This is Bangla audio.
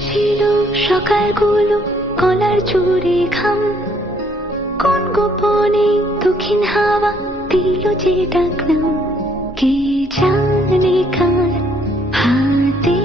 ছিল সকালগুলো গলার জোরে ঘাম, কোন গোপনে দক্ষিণ হাওয়া দিল যে ডাকনাম, কে জানে কার হাতে